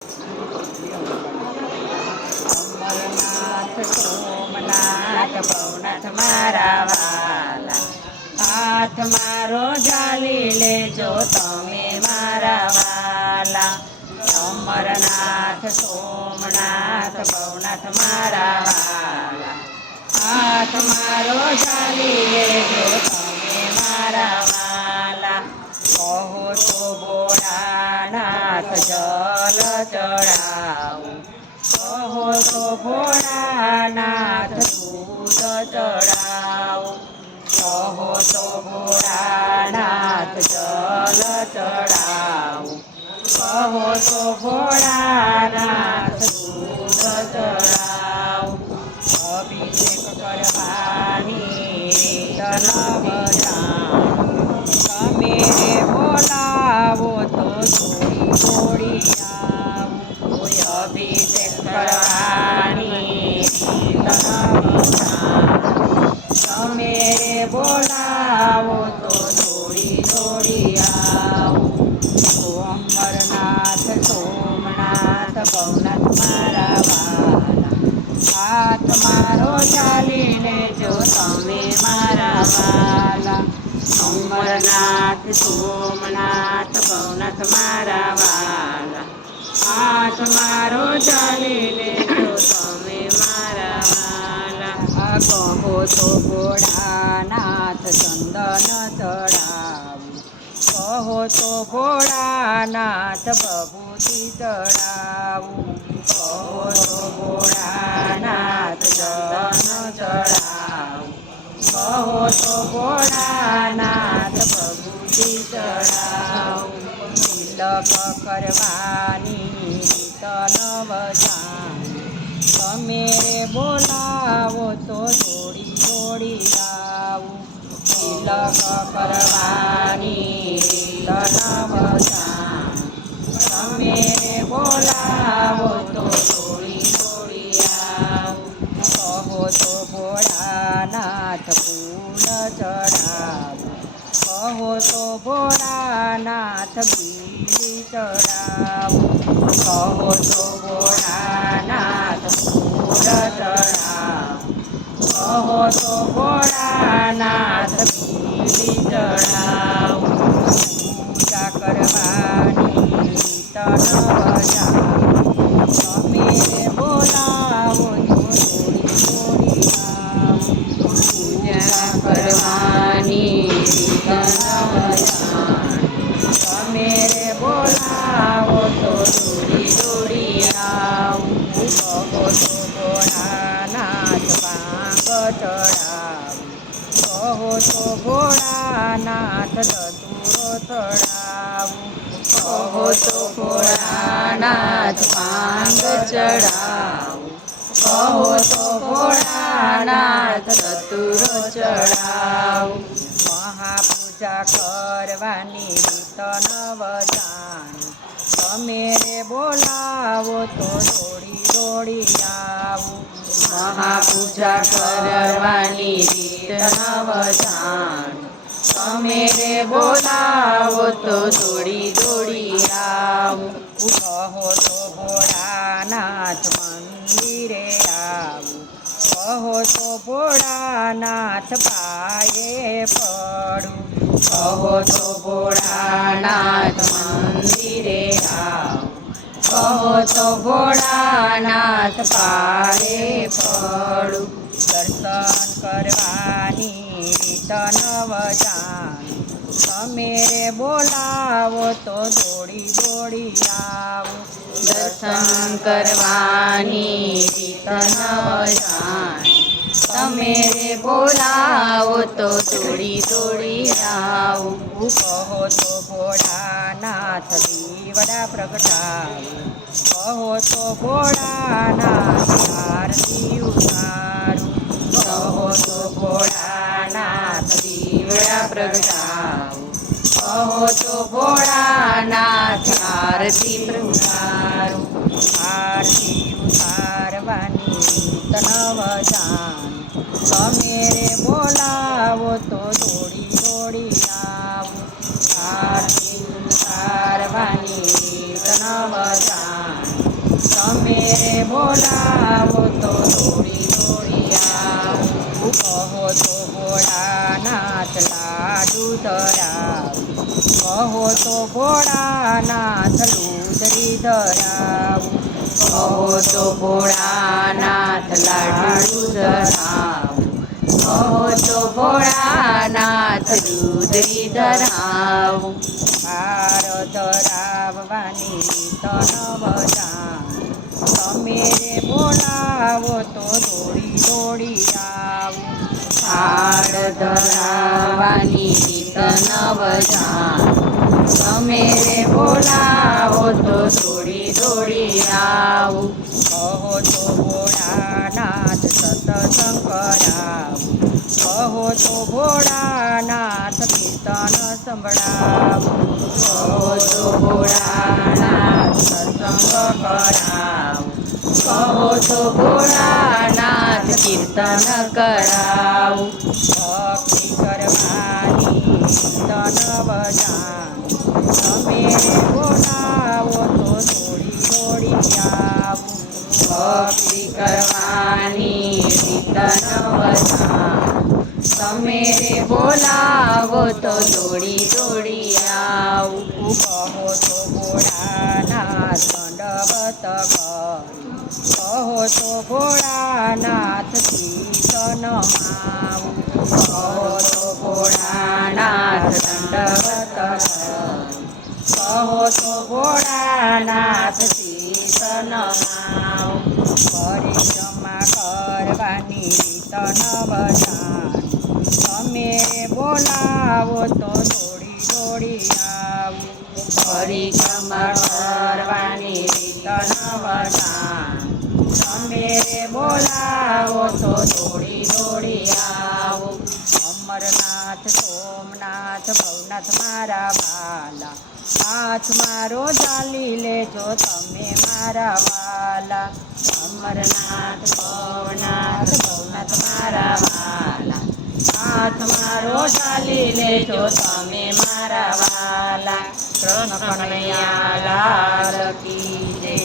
અમરનાથ સોમનાથ ભવનાથ મારા વાલા, હાથ મારો ઝાલી લેજો તમે મારા વાલા. અમરનાથ સોમનાથ ભવનાથ મારા વાલા, હાથ મારો ઝાલી લેજો તમે મારા વાલા. કહો તો ભોળાનાથ જલ ચડાવું, કહો તો ભોળાનાથ દૂધ ચડાવું, કહો તો ભોળાનાથ જલ ચડાવું, કહો તો ભોળાનાથ દૂધ ચડાવું. અભિષેક કરવાની રીત નવ તમે બોલાવો તો દોડી દોડી આવું. કોઈ અભિષેક કરવાની રીત તમે બોલાવો તો દોડી દોડી આવું. અમરનાથ સોમનાથ ભવનાથ મારા વાલા, હાથ મારો ઝાલી લેજો તમે મારા વાલા. અમરનાથ સોમનાથ ભવનાથ મારા વાલા, હાથ મારો ઝાલી લેજો તમે મારા વાલા. કહો તો ભોળાનાથ ચંદન ચડાવું, કહો તો ભોળાનાથ ભભૂતિ ચડાવું, કહો તો ભોળાનાથ ચંદન ચડાવું, કહો તો ભોળાનાથ ભભૂતિ ચડાવું. તિલક કરવાની રીત નવ જાણી, તમે બોલાવો તો દોડી દોડી આવું. તિલક કરવાની રીત નવ જાણી, તમે બોલાવો તો દોડી દોડી આવું. કહો તો ભોળાનાથ ફૂલ ચડાવું, કહો તો ભોળાનાથ બીડી ચડાવું, કહો તો ભોળાનાથ ફૂલ ચડાવું, કહો તો ભોળાનાથ બીડી ચડાવું. પૂજા કરવાની રીત નવ જાણી, તમે બોલાવો તો દોડી દોડી આવું. પૂજા કરવાની રીત નવ જાણી, તમે બોલાવો તો દોડી દોડી આવું. કહો તો ભોળાનાથ ભાંગ ચડાવું, કહો તો ભોળાનાથ ધતુરો ચડાવું, કહો તો ભોળાનાથ ભાંગ ચડાવું, કહો તો ભોળાનાથ ધતુરો ચડાવું. મહાપૂજા કરવાની રીત નવ જાણી, તમે બોલાવો તો દોડી દોડી આવું. મહાપૂજા કરવાની રીત નવ જાણી, તમે બોલાવો તો દોડી દોડી આવું. કહો તો ભોળાનાથ મંદિરે આવું, કહો તો ભોળાનાથ પાયે પડું, કહો તો ભોળાનાથ મંદિરે આવું, કહો તો ભોળાનાથ પાયે પડું. દર્શન કરવાની રીત નવ જાણી, તમે બોલાવો તો દોડી દોડી આવું. દર્શન કરવાની રીત નવ જાણી, તમે બોલાવો તો દોડી દોડી આવું. કહો તો ભોળાનાથ દીવડા પ્રગટાવું, કહો તો ભોળાનાથ આરતી ઉતારું, કહો તો ભોળાનાથ દીવડા પ્રગટાવું, કહો તો ભોળાનાથ આરતી ઉતારું. આરતી ઉતારવાની રીત નવ જાણી, તમે બોલાવો તો દોડી દોડી આવું. આરતી ઉતારવાની રીત નવ જાણી, બોલાવો તો દોડી દોડી આવું કહો તો ભોળાનાથ લાડુ ધરાવું કહો તો ભોળાનાથ લુદરી ધરાવું કહો તો ભોળાનાથ લાડુ ધરાવું કહો તો ભોળાનાથ રુદરી ધરાવું હાર ધરાવવાની તન બજાવું તમે રે બોલાવો તો દોડી દોડી આવું હાર ધરાવવાની રીત નવ જાણું તમે રે બોલાવો તો દોડી દોડી આવું કહો તો ભોળાનાથ સત્સંગ કરાવું કહો તો ભોળાનાથ કીર્તન સંભળાવું કહો તો ભોળાનાથ સત્સંગ કરાવું કહો તો ભોળાનાથ કીર્તન કરાવું ભક્તિ કરવાની કીર્તન બજાવું તમે બોલાવો તો દોડી દોડી આવું ભક્તિ કરવાની કીર્તન બજાવું તમે બોલાવો તો દોડી દોડી આવું કહો તો ભોળાનાથ દંડવત કરી કહો તો ભોળાનાથ કીર્તન માવું કહો તો ભોળાનાથ દંડવત કરી કહો તો ભોળાનાથ કીર્તન માવું પરિક્રમા કરવાની રીત નવ જાણું તમે બોલાવો તો દોડી દોડી આવું પરિક્રમા કરવાની રીત નવ જાણું તમે બોલાવો તો દોડી દોડી આવું અમરનાથ સોમનાથ ભવનાથ મારા વાલા હાથ મારો ઝાલી લેજો તમે મારા વાલા અમરનાથ સોમનાથ ભવનાથ મારા વાલા હાથ મારો ઝાલી લેજો તમે મારા વાલા કૃષ્ણ કનૈયા લાલ કી જય।